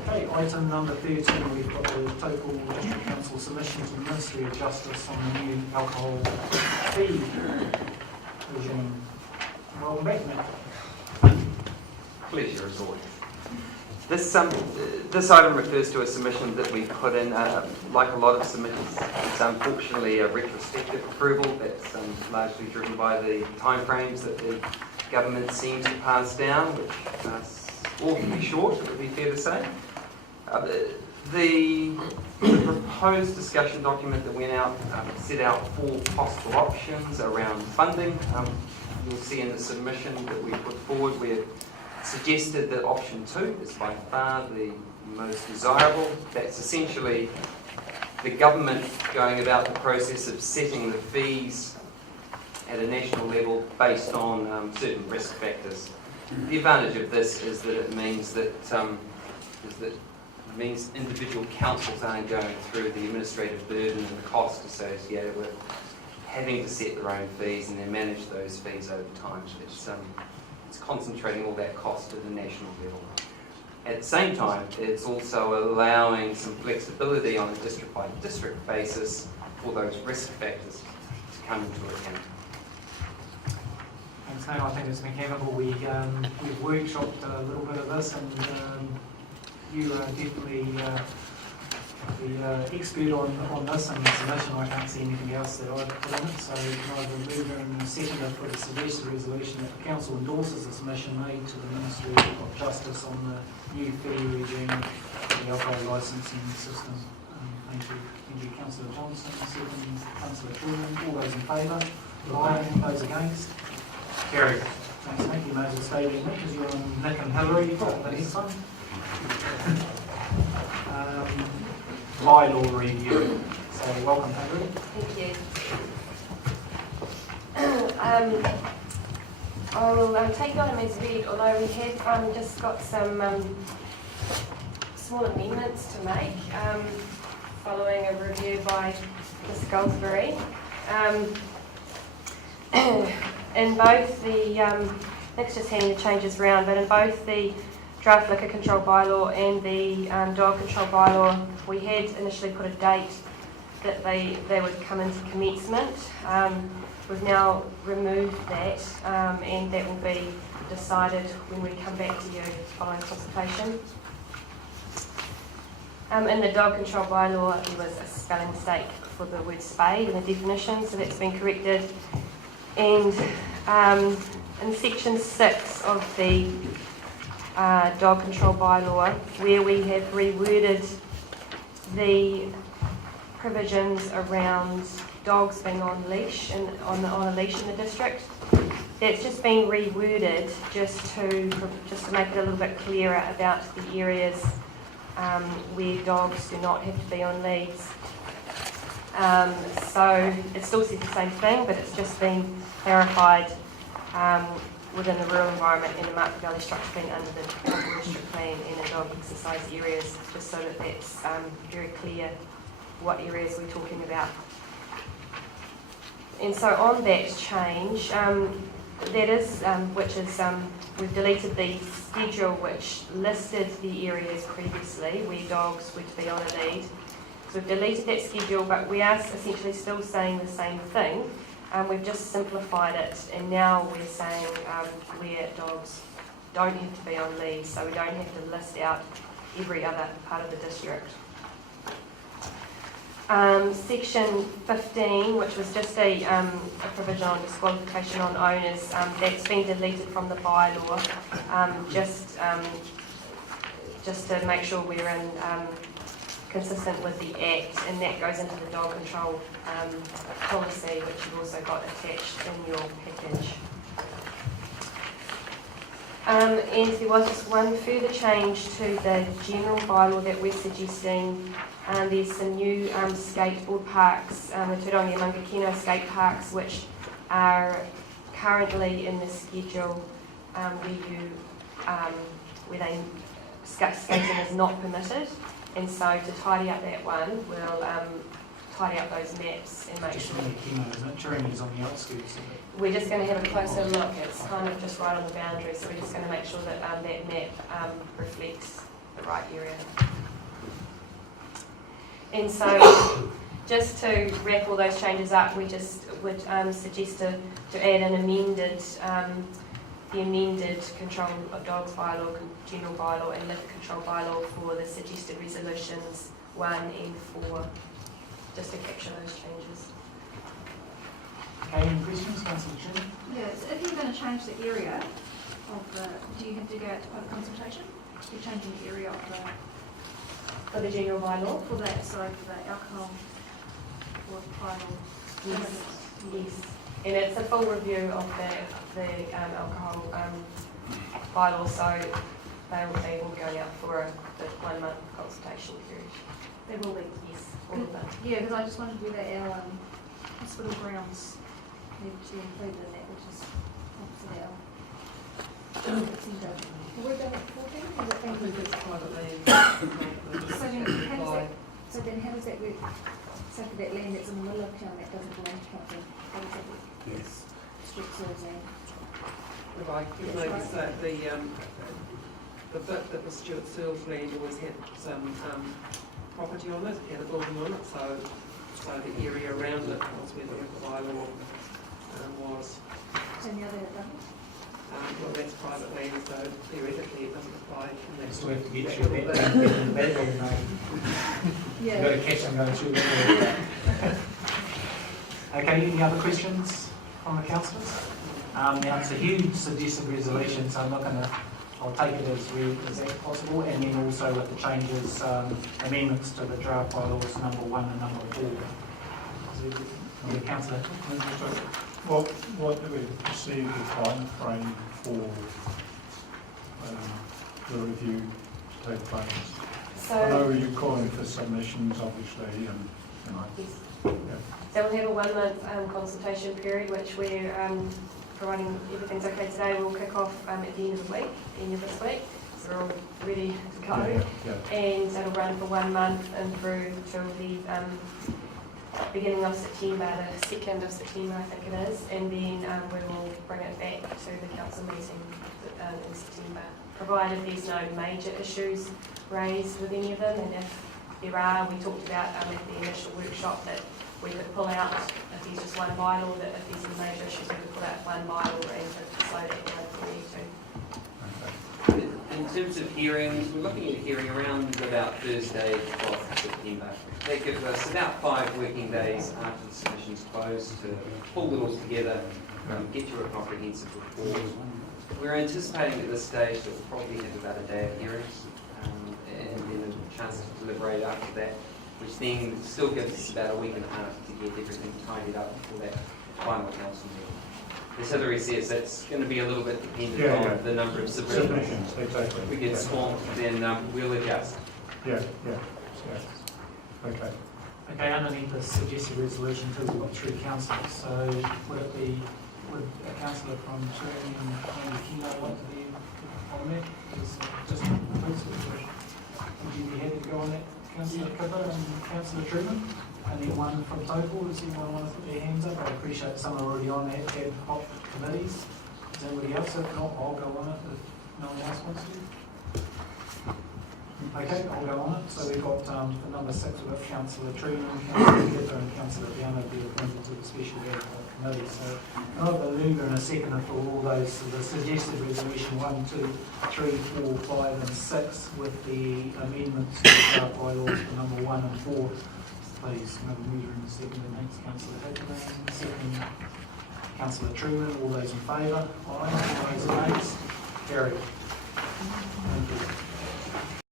Okay, item number 13, we've got the Taupo District Council submission to the Ministry of Justice on the new alcohol fee regime. Welcome back, Matt. Pleasure as always. This item refers to a submission that we put in, like a lot of submissions. It's unfortunately a retrospective approval that's largely driven by the timeframes that the government seems to pass down, which are awfully short, it would be fair to say. The proposed discussion document that went out set out 4 possible options around funding. You'll see in the submission that we put forward, we've suggested that option 2 is by far the most desirable. That's essentially the government going about the process of setting the fees at a national level based on certain risk factors. The advantage of this is that it means that individual councils aren't going through the administrative burden and the cost associated with having to set their own fees and then manage those fees over time. It's concentrating all that cost at the national level. At the same time, it's also allowing some flexibility on a district-by-district basis for those risk factors to come into account. Thanks, Matt. I think it's mechanical. We've workshopped a little bit of this, and you are definitely the expert on this and the submission. I can't see anything else that I've put in it, so neither mover and seconder for the suggested resolution that the Council endorses the submission made to the Ministry of Justice on the new fee regime for the alcohol licensing system. Thank you, Councillor Johnson, second Councillor Turangi. All those in favour? Aye. Those against? Carried. Thanks, Nick. You may as well stay there, Nick, because you're on Nick and Hillary for the next one. Bylaw review. So welcome, Hillary. Thank you. I will take on as read, although we have just got some small amendments to make following a review by Ms. Goldsberry. In both the, Nick's just handing the changes around, but in both the draft liquor control bylaw and the dog control bylaw, we had initially put a date that they would come into commencement. We've now removed that, and that will be decided when we come back to you following consultation. In the dog control bylaw, there was a spelling mistake for the word spade in the definition, so that's been corrected. And in section 6 of the dog control bylaw, where we have reworded the provisions around dogs being on leash and on a leash in the district, that's just been reworded just to make it a little bit clearer about the areas where dogs do not have to be on leads. So it still says the same thing, but it's just been clarified within the rural environment and the Market Valley structure being under the Taupo District Plan and the dog exercise areas, just so that that's very clear what areas we're talking about. And so on that change, that is, we've deleted the schedule which listed the areas previously where dogs were to be on a lead. So we've deleted that schedule, but we are essentially still saying the same thing. We've just simplified it, and now we're saying where dogs don't have to be on lead, so we don't have to list out every other part of the district. Section 15, which was just a provision on disqualification on owners, that's been deleted from the bylaw, just to make sure we're in consistent with the Act, and that goes into the dog control policy, which you've also got attached in your package. And there was just one further change to the general bylaw that we're suggesting. There's some new skateboard parks, the Turangi and Mangakino skate parks, which are currently in the schedule where skating is not permitted. And so to tidy up that one, we'll tidy up those maps and make sure. Turangi's on the outskirts of it. We're just going to have a closer look. It's kind of just right on the boundary, so we're just going to make sure that that map reflects the right area. And so, just to wrap all those changes up, we just would suggest to add an amended, the amended control of dogs bylaw, general bylaw and liquor control bylaw for the suggested resolutions 1 and 4, just to capture those changes. Okay, any questions, Councillor Chin? Yes, if you're going to change the area of the, do you have to go out to public consultation? You're changing the area of the, For the general bylaw? for that, sorry, for the alcohol or final. Yes. Yes. And it's a full review of the alcohol bylaw, so they will be going out for the 1 month consultation period. There will be. Yes, all of them. Yeah, because I just wondered whether our hospital grounds need to be included in that, which is opposite our. We're going at 14, is it thinking it's private land? So then how does that work? So for that land that's in the middle of town that doesn't belong to council, how does that work? Yes. Strict sewers and. If I could maybe say the bit that was Stuart Searle's land always had some property on it, had a building on it, so the area around it was where the bylaw was. So the other that doesn't? Well, that's private land, so theoretically it doesn't apply. Next we have to get you a bit in the bedroom, mate. You've got to catch them going through the bedroom. Okay, any other questions from the councillors? Now it's a huge suggested resolution, so I'm not going to, I'll take it as that's possible, and then also with the changes, amendments to the draft bylaws number 1 and number 4. Councillor? Well, what do we perceive the time frame for the review to take place? I know you're calling for submissions, obviously, and Yes. yeah. So we'll have a 1 month consultation period, which we're providing everything's okay today. We'll kick off at the end of the week, end of this week. So we're all ready to go. Yeah. And it'll run for 1 month and through till the beginning of September, the 2nd of September, I think it is. And then we will bring it back to the council meeting in September, provided there's no major issues raised with any of them. And if there are, we talked about at the initial workshop that we could pull out, if there's just one bylaw, that if there's any major issues, we could pull out one bylaw and to slow that down if we need to. In terms of hearings, we're looking at a hearing around about Thursday, 12th September. That gives us about 5 working days after the submission's closed to pull it all together, get you a comprehensive report. We're anticipating at this stage that we'll probably have about a day of hearings and then a chance to deliberate after that, which then still gives us about a week and a half to get everything tidied up for that final council meeting. As Hilary says, that's going to be a little bit dependent on the number of submissions. Exactly. If we get swamped, then we'll adjust. Yeah. Okay. Okay, underneath the suggested resolution, too, we've got 3 councillors, so would a councillor from Turangi and Mangakino want to be on that? Just would you be happy to go on that, Councillor Kipper and Councillor Truman? And then one from Taupo, does anyone want to put their hands up? I appreciate some are already on ad hoc committees. Is anybody else? If not, I'll go on it if no one else wants to. Okay, I'll go on it. So we've got for number 6, we've got Councillor Truman, Councillor Kipper and Councillor Diana be appointed to the special ad hoc committee. So I'll have a mover and a seconder for all those. So the suggested resolution 1, 2, 3, 4, 5 and 6 with the amendments to the draft bylaws for number 1 and 4. Please, another mover and a seconder. Thanks, Councillor Hickman. Second, Councillor Truman. All those in favour? Aye. All those against? Carried.